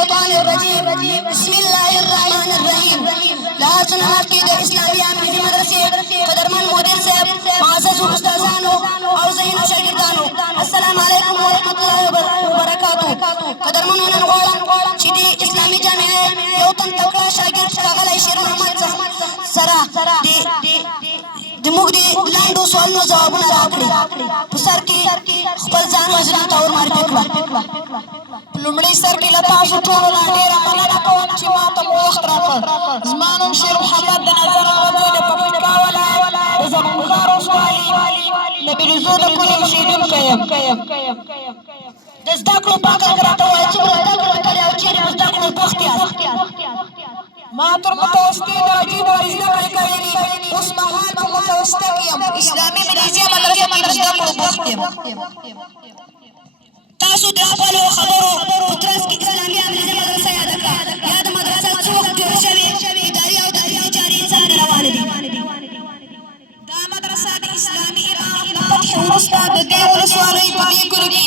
الشيطان الرجيم بسم الله الرحمن الرحيم لازم عقيدة إسلامية من مدرسة قدرمن مدير صاحب معزز أستاذانو أو زينو شاگردانو السلام عليكم ورحمة الله وبركاته قدرمن نغوړم چې د اسلامي جامعه یو تن تکړه شاګرد ښاغلی شیر محمد سره د موږ د لاندو سوالونو ځوابونه راکړي په سر کې خپل ځان حضرت ته ورمعرفي کړه. په لومړي سر کې له تاسو ټولو نه ډېره مننه کوم چې ما ته مو وخت راکړ. زما نوم شیر محمد د نظر اغزی د پکتیکا ولایت د زمونخار ولسوالي د بریزو د کلي اوسېدونکی یم. د زده کړو په هکله که راته ووایه څومره زده کړې وکړې او چېرې مو زده کړو بوخت یاست؟ ما تر متوسطې درجې پورې زده کړې کړې دي. اوس مهال په متوسطه کې یم. اسلامي مدرسې مدرسه کې د زده کړو بوخت یم. تاسو د خپلو خبرو په ترڅ کې اسلامي امریزه مدرسه یاده کړه. یاده مدرسه څه وخت جوړه شوې؟ اداري او تعلیمي چارې یې څنګه روانې دي؟ دا مدرسه د اسلامي عراق د فتح وروسته د دې ولسوالۍ په دې کلي کې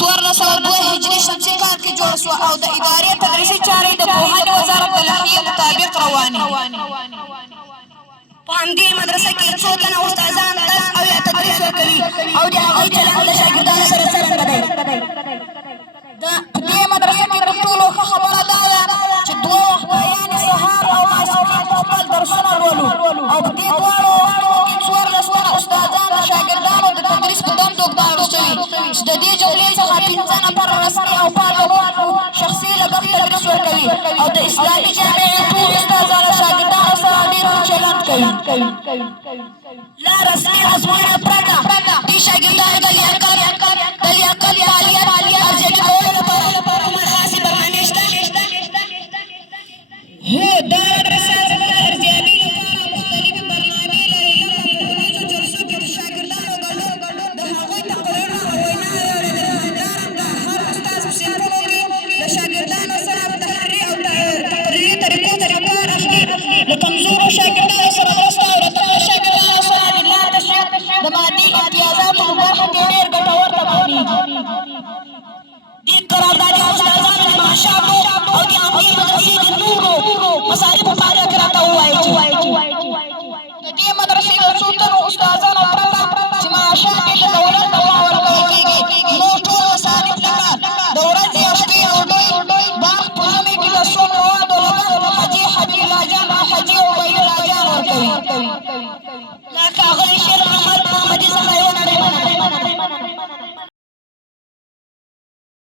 1402 هجري شمسي کال کې جوړه شوه او د ادارې تدریسي چارې د پوهنې وزارت د لایحې مطابق روانې دي. په همدې مدرسه کې څو تنه استادان درس او یا تدریس ورکوي او د هغوی چلند د شاګردانو سره څرنګه دی؟ په دې مدرسه کې تر ټولو ښه خبره دا ده چې 2 وخته یعنې سهار او ماسپښین په خپل درسونه لولو او په دې دواړو وختونو کې 14 تنه استادان د شاګردانو د تدریس په دندو ګمارل شوي چې د دې جملې څخه 15 نفره رسمي او پاتې شخصي لګښت تدریس ورکوي او د اسلامي جامعې ټول استادان له شاګردانو سره ډېر ښه چلند کوي. لا رسمي ازموینه پرته دې شاګردانو د لیاقت فعالیت ارزیابي کولو لپاره کومه خاصې برنامې شته؟ هو، دا مدرسه زموږ د ارزیابۍ لپاره مختلفې برنامې لري. لکه په ټولنیزو جلسو کې د شاګردانو ګډون، د هغوی تقریرونه او ویناوې اورېدل. همدارنګه هر استاد په صنفونو کې د شاګردانو سره په تحریري او تقریري طریقو څخه کار اخلي. له کمزورو شاګردانو سره مرسته او له تکړه شاګردانو سره د لا تشویق د مادي امتیازاتو په برخه کې ډېر ګټور تمامېږي. دې قرارداد